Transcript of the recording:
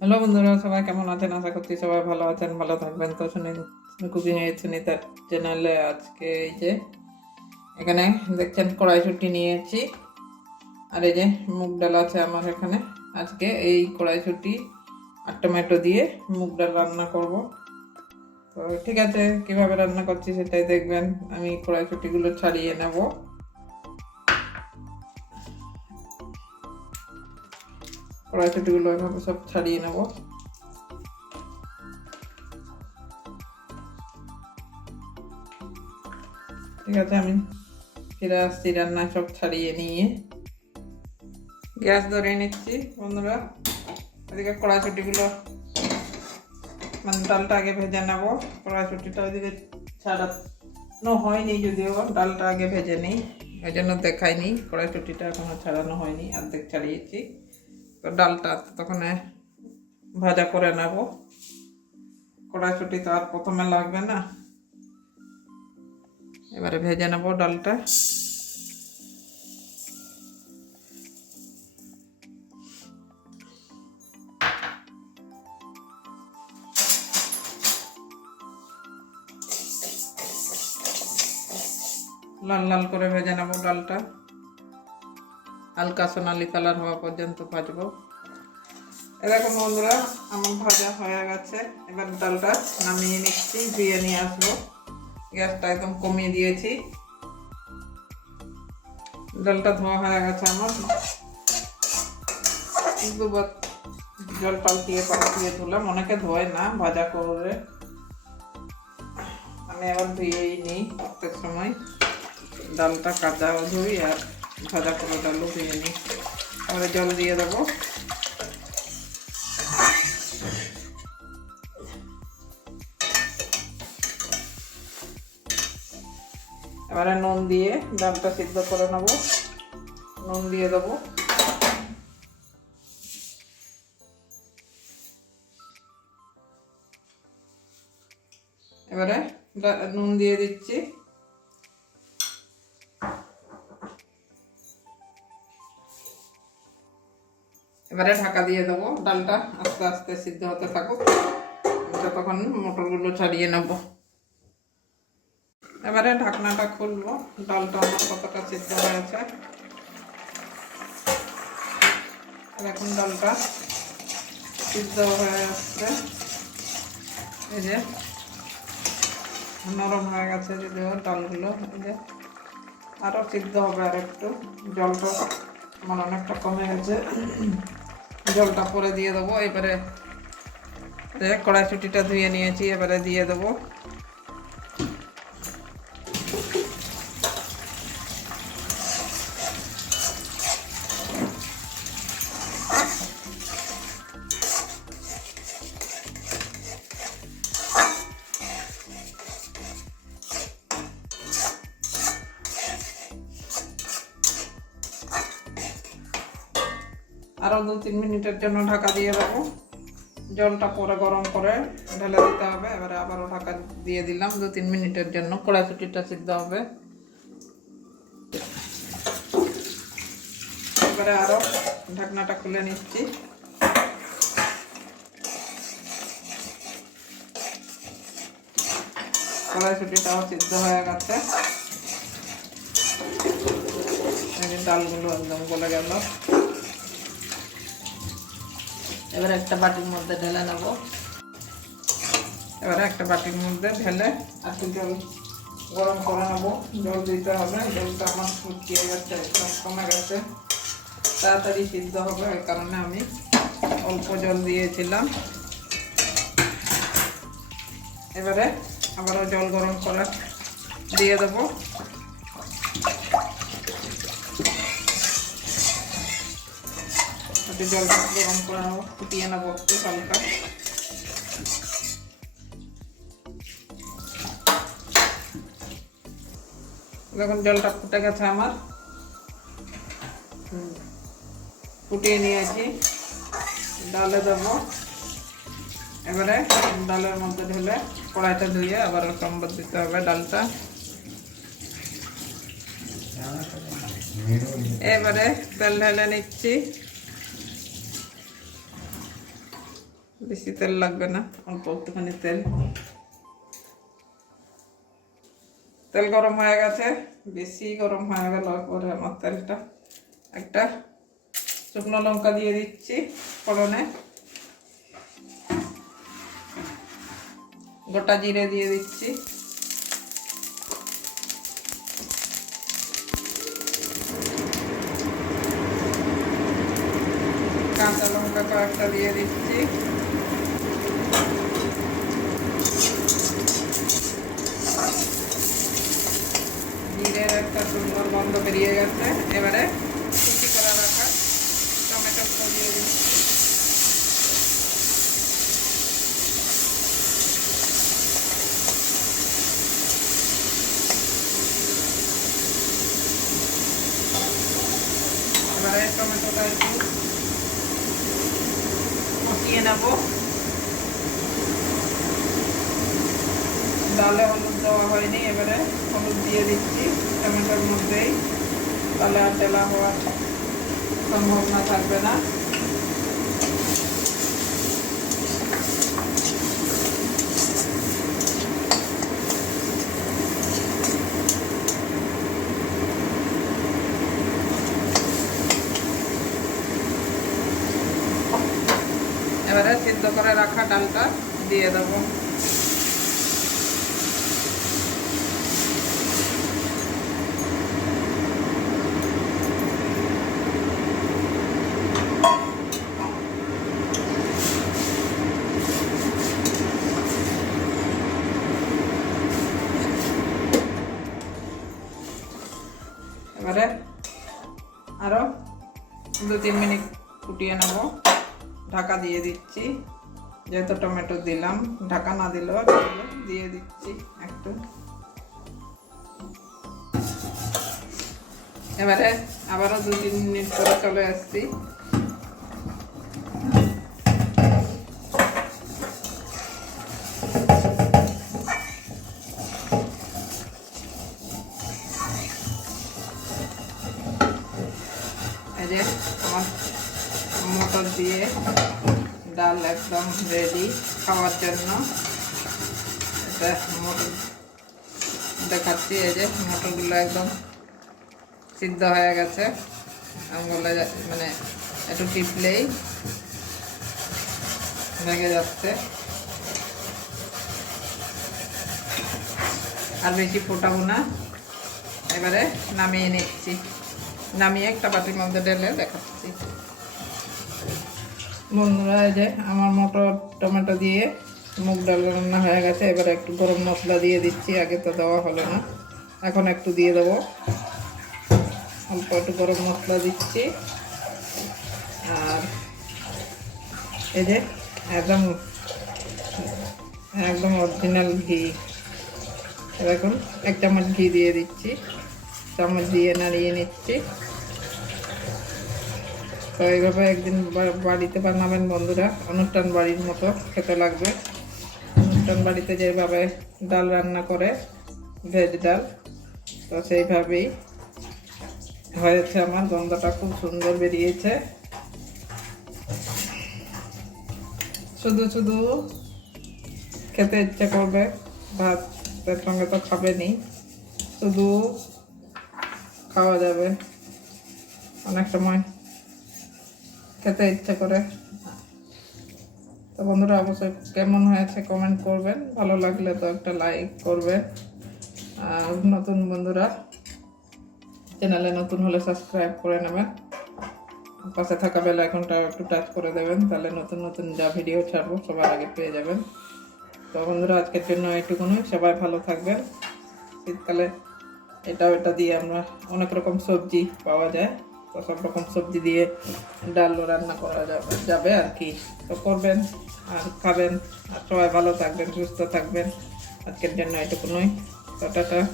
Hello বন্ধুরা, সবাই কেমন আছেন? আশা করছি সবাই ভালো আছেন, ভালো থাকবেন। তো শুনে কুকিং এর সুনিতার চ্যানেলে আজকে এই যে, এখানে দেখছেন কড়াইশুটি নিয়েছি। আর এই যে মুগ ডাল আছে আমার এখানে। আজকে এই কড়াইশুটি আর টমেটো দিয়ে মুগ ডাল রান্না করব। তো ঠিক আছে, কীভাবে রান্না করছি সেটাই দেখবেন। আমি কড়াইশুটিগুলো ছাড়িয়ে নেব। কড়াইশুটিগুলো এভাবে সব ছাড়িয়ে নেব। ঠিক আছে, আমি ফিরে আসছি রান্না সব ছাড়িয়ে নিয়ে গ্যাস ধরে নিচ্ছি, বন্ধুরা। এদিকে কড়াইশুটিগুলো মানে ডালটা আগে ভেজে নেব। কড়াইশুটিটা ওইদিকে ছাড়ানো হয়নি যদিও, ডালটা আগে ভেজে নিই। ওই জন্য দেখাইনি, কড়াইশুটিটা এখনও ছাড়ানো হয়নি, অর্ধেক ছাড়িয়েছি। তো ডালটা তখন ভাজা করে নেব। কড়াইশুটি তো আর প্রথমে লাগবে না। এবারে ভেজে নেব ডালটা। লাল লাল করে ভেজে নেব ডালটা। হালকা সোনালি কালার হওয়া পর্যন্ত ভাজবো। এরকম বন্ধুরা, আমার ভাজা হয়ে গেছে। এবার ডালটা নামিয়ে নিচ্ছি, ধুয়ে নিয়ে আসব। গ্যাসটা একদম কমিয়ে দিয়েছি। ডালটা ধোয়া হয়ে গেছে আমার। দুবার জল পাল্টিয়ে পাল্টিয়ে ধুলাম অনেকে ধোয় না, ভাজা করে আমি আবার ধুয়েই নিই প্রত্যেক সময়। ডালটা কাঁচাও ধুই আর ভাজা করে ডালও ধুয়ে নিই। তারপরে জল দিয়ে দেবো। এবারে নুন দিয়ে ডালটা সিদ্ধ করে নেব। নুন দিয়ে দেবো। এবারে নুন দিয়ে দিচ্ছি। এবারে ঢাকা দিয়ে দেবো। ডালটা আস্তে আস্তে সিদ্ধ হতে থাকুক। যতক্ষণ মটরগুলো ছাড়িয়ে নেব। এবারে ঢাকনাটা খুলবো। ডালটা আমার কতটা সিদ্ধ হয়েছে। এখন ডালটা সিদ্ধ হয়ে আসছে। এই যে, নরম হয়ে গেছে যদিও ডালগুলো। এই যে আরও সিদ্ধ হবে আর একটু জলটা আমার অনেকটা কমে গেছে। জলটা পরে দিয়ে দেবো। এবারে কড়াইশুটিটা ধুয়ে নিয়েছি এবারে দিয়ে দেবো। আরও দু তিন মিনিটের জন্য ঢাকা দিয়ে দেবো। জলটা পরে, গরম করে ঢেলে দিতে হবে। এবারে আবারও ঢাকা দিয়ে দিলাম। দু তিন মিনিটের জন্য কড়াইশুটিটা সিদ্ধ হবে। এবারে আরও ঢাকনাটা খুলে নিচ্ছি। কড়াইশুটিটাও সিদ্ধ হয়ে গেছে। ডালগুলো একদম গলে গেল। এবার একটা বাটির মধ্যে ঢেলে নেব। এবারে একটা বাটির মধ্যে ঢেলে একটু জল গরম করে নেব। জল দিতে হবে, জলটা আমার ফুটিয়ে গেছে, একদম কমে গেছে। তাড়াতাড়ি সিদ্ধ হবে ওই কারণে আমি অল্প জল দিয়েছিলাম। এবারে আবারও জল গরম করে দিয়ে দেবো। একটু জলটা গরম করে নেব, ফুটিয়ে নেব একটু হালকা। দেখুন জলটা ফুটে গেছে আমার। ফুটিয়ে নিয়েছি, ডালে দেবো। এবারে ডালের মধ্যে ঢেলে কড়াইটা ধুয়ে আবার সম্বর দিতে হবে ডালটা। এবারে তেল ঢেলে নিচ্ছি। বেশি তেল লাগবে না, অল্প একটুখানি তেল। তেল গরম হয়ে গেছে, বেশি গরম হয়ে গেল পরে আমার তেলটা। একটা শুকনো লঙ্কা দিয়ে দিচ্ছি ফোড়নে। গোটা জিরে দিয়ে দিচ্ছি। কাঁচা লঙ্কা কয়েকটা দিয়ে দিচ্ছি জিরের একটা সুন্দর গন্ধ বেরিয়ে গেছে এবারে কুচি করা রাখা টমেটো দিয়ে দিচ্ছি এবারে টমেটোটা একটু কষিয়ে নেব ডালে হলুদ দেওয়া হয়নি এবারে হলুদ দিয়ে দিচ্ছি টমেটোর মধ্যেই আর তেলা হওয়ার সম্ভাবনা থাকবে না। এবারে সিদ্ধ করে রাখা ডালটা দিয়ে দেবো। আরও দু তিন মিনিট ফুটিয়ে নেব। ঢাকা দিয়ে দিচ্ছি। যেহেতু টমেটো দিলাম, ঢাকা না দিলেও দিয়ে দিচ্ছি একটু। এবারে আবারও দু তিন মিনিট পরে চলে আসছি এই যে আমার মটর দিয়ে ডাল একদম রেডি খাওয়ার জন্য। দেখাচ্ছি এই যে মটরগুলো একদম সিদ্ধ হয়ে গেছে। যা- মানে একটু টিপলেই ভেঙে যাচ্ছে। আর বেশি ফোটাবো না। এবারে নামিয়ে নিচ্ছি। নামিয়ে একটা বাটির মধ্যে ঢেলে দেখাচ্ছি। বন্ধুরা, এই যে আমার মটর টমেটো দিয়ে মুগ ডাল রান্না হয়ে গেছে। এবার একটু গরম মশলা দিয়ে দিচ্ছি, আগে তো দেওয়া হলো না। এখন একটু দিয়ে দেবো। অল্প একটু গরম মশলা দিচ্ছি। আর এই যে একদম একদম অরিজিনাল ঘি। দেখুন, এক চামচ ঘি দিয়ে দিচ্ছি। চামচ দিয়ে নাড়িয়ে নিচ্ছি। তো এইভাবে একদিন বাড়িতে বানাবেন বন্ধুরা, অনুষ্ঠান বাড়ির মতো খেতে লাগবে। অনুষ্ঠান বাড়িতে যেভাবে ডাল রান্না করে, ভেজ ডাল, তো সেইভাবেই হয়েছে আমার, গন্ধটা খুব সুন্দর বেরিয়েছে। শুধু শুধু খেতে ইচ্ছে করবে ভাতের সঙ্গে তো খাবেনি শুধু খাওয়া যাবে। অনেক সময় খেতে ইচ্ছে করে। তো বন্ধুরা, অবশ্যই কেমন হয়েছে কমেন্ট করবেন। ভালো লাগলে তো একটা লাইক করবেন আর নতুন বন্ধুরা, চ্যানেলে নতুন হলে সাবস্ক্রাইব করে নেবেন। পাশে থাকা বেল আইকনটা একটু টাচ করে দেবেন, তাহলে নতুন নতুন যা ভিডিও ছাড়বো, সবার আগে পেয়ে যাবেন। তো বন্ধুরা, আজকের জন্য এইটুকুনই। সবাই ভালো থাকবেন। শীতকালে এটা ওটা দিয়ে আমরা অনেক রকম সবজি পাওয়া যায়। সব রকম সবজি দিয়ে ডালও রান্না করা যাবে যাবে আর কি। তো করবেন আর খাবেন। আর সবাই ভালো থাকবেন, সুস্থ থাকবেন। আজকের জন্য এটুকুনই। টাটা।